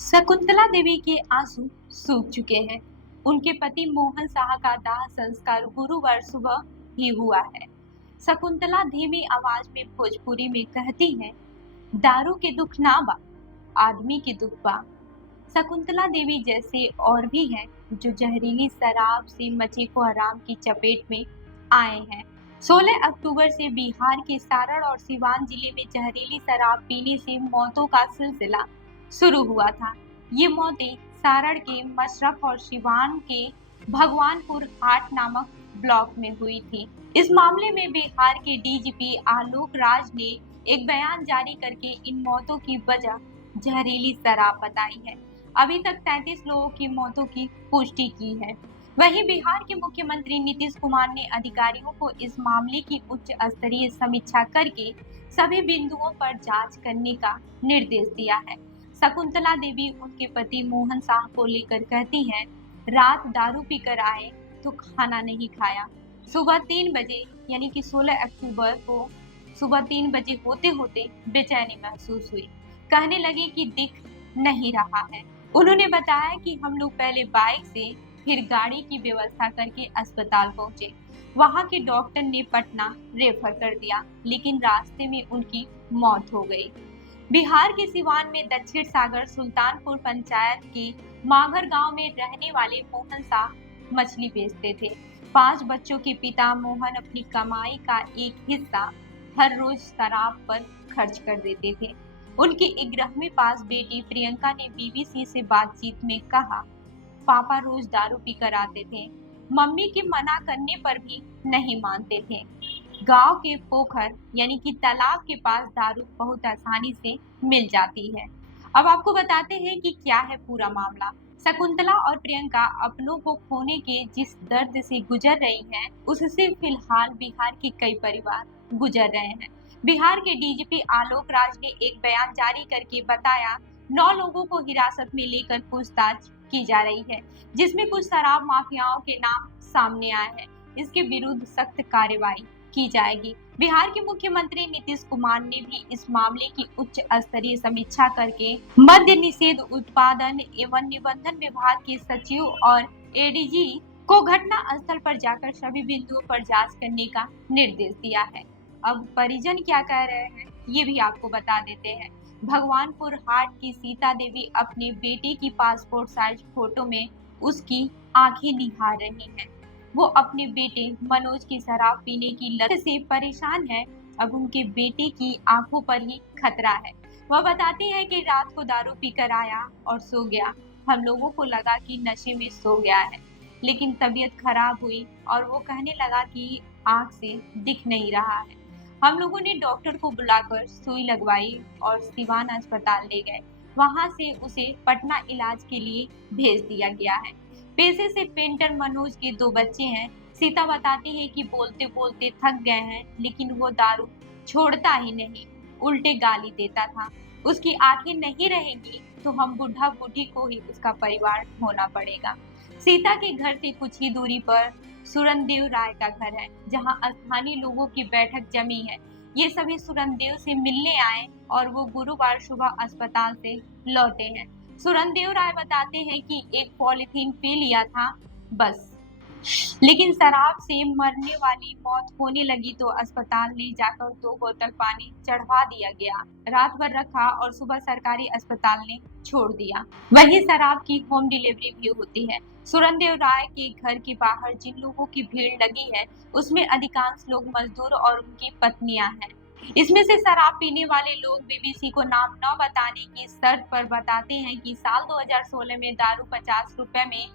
शकुंतला देवी के आंसू सूख चुके हैं। उनके पति मोहन शाह का दाह संस्कार गुरुवार सुबह ही हुआ है। शकुंतला धीमी आवाज में भोजपुरी में कहती हैं, दारू के दुख ना बा, आदमी के दुख बा। शकुंतला देवी जैसे और भी हैं जो जहरीली शराब से मचे को आराम की चपेट में आए हैं। 16 अक्टूबर से बिहार के सारण और सिवान जिले में जहरीली शराब पीने से मौतों का सिलसिला शुरू हुआ था। ये मौतें सारण के मशरफ और सिवान के भगवानपुर हाट नामक ब्लॉक में हुई थी। इस मामले में बिहार के डीजीपी आलोक राज ने एक बयान जारी करके इन मौतों की वजह जहरीली शराब बताई है। अभी तक 33 लोगों की मौतों की पुष्टि की है। वहीं बिहार के मुख्यमंत्री नीतीश कुमार ने अधिकारियों को इस मामले की उच्च स्तरीय समीक्षा करके सभी बिंदुओं पर जांच करने का निर्देश दिया है। शकुंतला देवी उनके पति मोहन शाह को लेकर कहती हैं, रात दारू पीकर आए तो खाना नहीं खाया। सुबह 3 बजे यानी कि 16 अक्टूबर को सुबह 3 बजे होते होते बेचैनी महसूस हुई। कहने लगे कि दिख नहीं रहा है। उन्होंने बताया कि हम लोग पहले बाइक से फिर गाड़ी की व्यवस्था करके अस्पताल पहुंचे। वहां के डॉक्टर ने पटना रेफर कर दिया, लेकिन रास्ते में उनकी मौत हो गई। बिहार के सिवान में दक्षिण सागर सुल्तानपुर पंचायत के माघर गांव में रहने वाले मोहन शाह मछली बेचते थे। 5 बच्चों के पिता मोहन अपनी कमाई का एक हिस्सा हर रोज शराब पर खर्च कर देते थे। उनकी 11वीं पास बेटी प्रियंका ने बीबीसी से बातचीत में कहा, पापा रोज दारू पीकर आते थे, मम्मी के मना करने पर भी नहीं मानते थे। गांव के पोखर यानी कि तालाब के पास दारू बहुत आसानी से मिल जाती है। अब आपको बताते हैं कि क्या है पूरा मामला। शकुंतला और प्रियंका अपनों को खोने के जिस दर्द से गुजर रही हैं, उससे फिलहाल बिहार के कई परिवार गुजर रहे हैं। बिहार के डीजीपी आलोक राज ने एक बयान जारी करके बताया, 9 लोगों को हिरासत में लेकर पूछताछ की जा रही है, जिसमें कुछ शराब माफियाओं के नाम सामने आए हैं। इसके विरुद्ध सख्त कार्रवाई की जाएगी। बिहार के मुख्यमंत्री नीतीश कुमार ने भी इस मामले की उच्च स्तरीय समीक्षा करके मद्य निषेध उत्पादन एवं निबंधन विभाग के सचिव और एडीजी को घटना स्थल पर जाकर सभी बिंदुओं पर जांच करने का निर्देश दिया है। अब परिजन क्या कह रहे हैं ये भी आपको बता देते हैं। भगवानपुर हाट की सीता देवी अपने बेटे की पासपोर्ट साइज फोटो में उसकी आंखें निहार रही हैं। वो अपने बेटे मनोज की शराब पीने की लत से परेशान है। अब उनके बेटे की आंखों पर ही खतरा है। वह बताते हैं कि रात को दारू पीकर आया और सो गया। हम लोगों को लगा कि नशे में सो गया है, लेकिन तबीयत खराब हुई और वो कहने लगा कि आंख से दिख नहीं रहा है। हम लोगों ने डॉक्टर को बुलाकर सुई लगवाई और सिवान अस्पताल ले गए। वहां से उसे पटना इलाज के लिए भेज दिया गया है। पेशे से पेंटर मनोज के 2 बच्चे हैं। सीता बताती है कि बोलते बोलते थक गए हैं, लेकिन वो दारू छोड़ता ही नहीं, उल्टे गाली देता था। उसकी आंखें नहीं रहेंगी तो हम बुढ़ा बूढ़ी को ही उसका परिवार होना पड़ेगा। सीता के घर से कुछ ही दूरी पर सुरनदेव राय का घर है, जहां स्थानीय लोगों की बैठक जमी है। ये सभी सुरनदेव से मिलने आए और वो गुरुवार सुबह अस्पताल से लौटे हैं। सुरनदेव राय बताते हैं कि एक पॉलीथीन पी लिया था बस, लेकिन शराब से मरने वाली मौत होने लगी तो अस्पताल ले जाकर 2 बोतल पानी चढ़वा दिया गया। रात भर रखा और सुबह सरकारी अस्पताल ने छोड़ दिया। वही शराब की होम डिलीवरी भी होती है। सुरनदेव राय के घर के बाहर जिन लोगों की भीड़ लगी है, उसमें अधिकांश लोग मजदूर और उनकी पत्नियां हैं। इसमें से शराब पीने वाले लोग बीबीसी को नाम न बताने की शर्त पर बताते हैं कि साल 2016 में दारू 50 रुपए में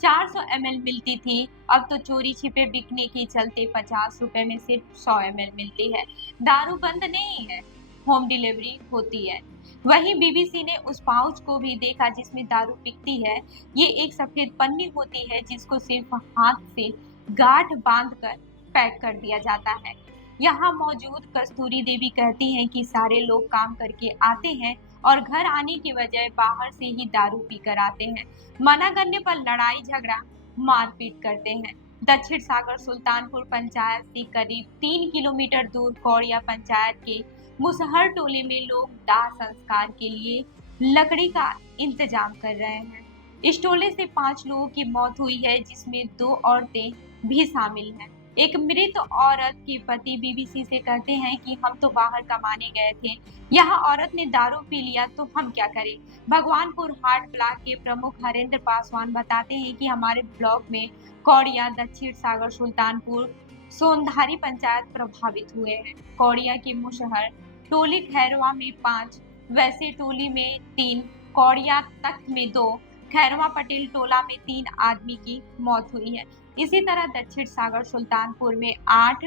400 ml मिलती थी। अब तो चोरी छिपे बिकने के चलते 50 रुपए में सिर्फ 100 ml मिलती है। दारू बंद नहीं है, होम डिलीवरी होती है। वहीं बीबीसी ने उस पाउच को भी देखा जिसमें दारू बिकती है। ये एक सफेद पन्नी होती है जिसको सिर्फ हाथ से गांठ बांधकर पैक कर दिया जाता है। यहाँ मौजूद कस्तूरी देवी कहती हैं कि सारे लोग काम करके आते हैं और घर आने की बजाय बाहर से ही दारू पीकर आते हैं। मना करने पर लड़ाई झगड़ा मारपीट करते हैं। दक्षिण सागर सुल्तानपुर पंचायत से करीब 3 किलोमीटर दूर कौड़िया पंचायत के मुसहर टोले में लोग दाह संस्कार के लिए लकड़ी का इंतजाम कर रहे हैं। इस टोले से 5 लोगों की मौत हुई है, जिसमें 2 औरतें भी शामिल हैं। एक मृत औरत के पति बीबीसी से कहते हैं कि हम तो बाहर कमाने गए थे, यहाँ औरत ने दारू पी लिया तो हम क्या करें। भगवानपुर हाट ब्लॉक के प्रमुख हरेंद्र पासवान बताते हैं कि हमारे ब्लॉक में कौड़िया, दक्षिण सागर, सुल्तानपुर, सोनधारी पंचायत प्रभावित हुए हैं। कौड़िया के मुशहर टोली खैरवा में 5, वैसे टोली में 3, कौड़िया तख्त में 2, खैरवा पटेल टोला में 3 आदमी की मौत हुई है। इसी तरह दक्षिण सागर सुल्तानपुर में 8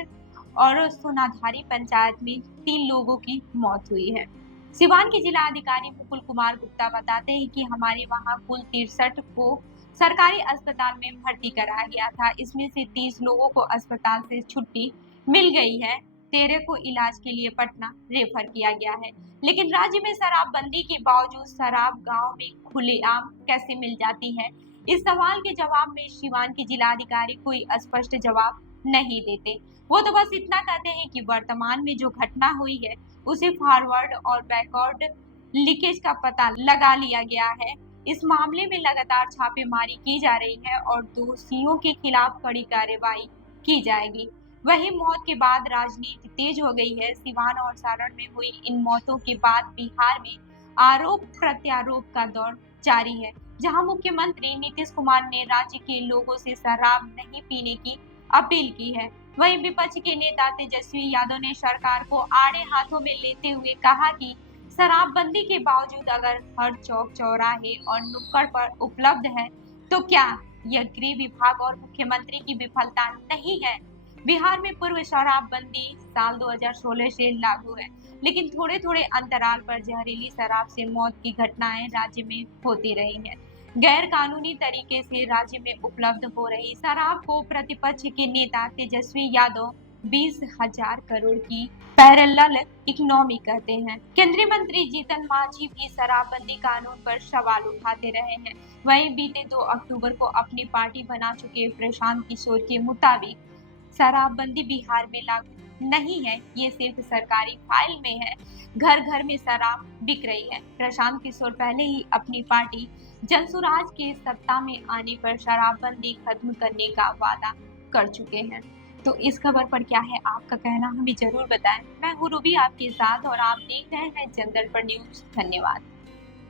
और सोनाधारी पंचायत में 3 लोगों की मौत हुई है। सिवान के जिला अधिकारी मुकुल कुमार गुप्ता बताते हैं कि हमारे वहां कुल 63 को सरकारी अस्पताल में भर्ती कराया गया था। इसमें से 30 लोगों को अस्पताल से छुट्टी मिल गई है, 13 को इलाज के लिए पटना रेफर किया गया है। लेकिन राज्य में शराबबंदी के बावजूद शराब गांव में खुलेआम कैसे मिल जाती है? इस सवाल के जवाब में सिवान के जिलाधिकारी कोई स्पष्ट जवाब नहीं देते। वो तो बस इतना कहते हैं कि वर्तमान में जो घटना हुई है उसे फॉरवर्ड और बैकवर्ड लीकेज का पता लगा लिया गया है। इस मामले में लगातार छापेमारी की जा रही है और दोषियों के खिलाफ कड़ी कार्रवाई की जाएगी। वहीं मौत के बाद राजनीति तेज हो गई है। सिवान और सारण में हुई इन मौतों के बाद बिहार में आरोप प्रत्यारोप का दौर जारी है, जहां मुख्यमंत्री नीतीश कुमार ने राज्य के लोगों से शराब नहीं पीने की अपील की है। वहीं विपक्ष के नेता तेजस्वी यादव ने सरकार को आड़े हाथों में लेते हुए कहा कि शराबबंदी के बावजूद अगर हर चौक चौराहे और नुक्कड़ पर उपलब्ध है तो क्या यह गृह विभाग और मुख्यमंत्री की विफलता नहीं है? बिहार में पूर्व शराबबंदी साल 2016 से लागू है, लेकिन थोड़े थोड़े अंतराल पर जहरीली शराब से मौत की घटनाएं राज्य में होती रही हैं। गैर कानूनी तरीके से राज्य में उपलब्ध हो रही शराब को प्रतिपक्ष के नेता तेजस्वी यादव 20,000 करोड़ की पैरेलल इकोनॉमी कहते हैं। केंद्रीय मंत्री जीतन मांझी भी शराबबंदी कानून पर सवाल उठाते रहे हैं। वहीं बीते 2 अक्टूबर को अपनी पार्टी बना चुके प्रशांत किशोर के मुताबिक शराबबंदी बिहार में लागू नहीं है, ये सिर्फ सरकारी फाइल में है। घर घर में शराब बिक रही है। प्रशांत किशोर पहले ही अपनी पार्टी जनसुराज के सत्ता में आने पर शराबबंदी खत्म करने का वादा कर चुके हैं। तो इस खबर पर क्या है आपका कहना, हमें जरूर बताएं। मैं हूँ रूबी आपके साथ और आप देख रहे हैं जंगल पर न्यूज। धन्यवाद।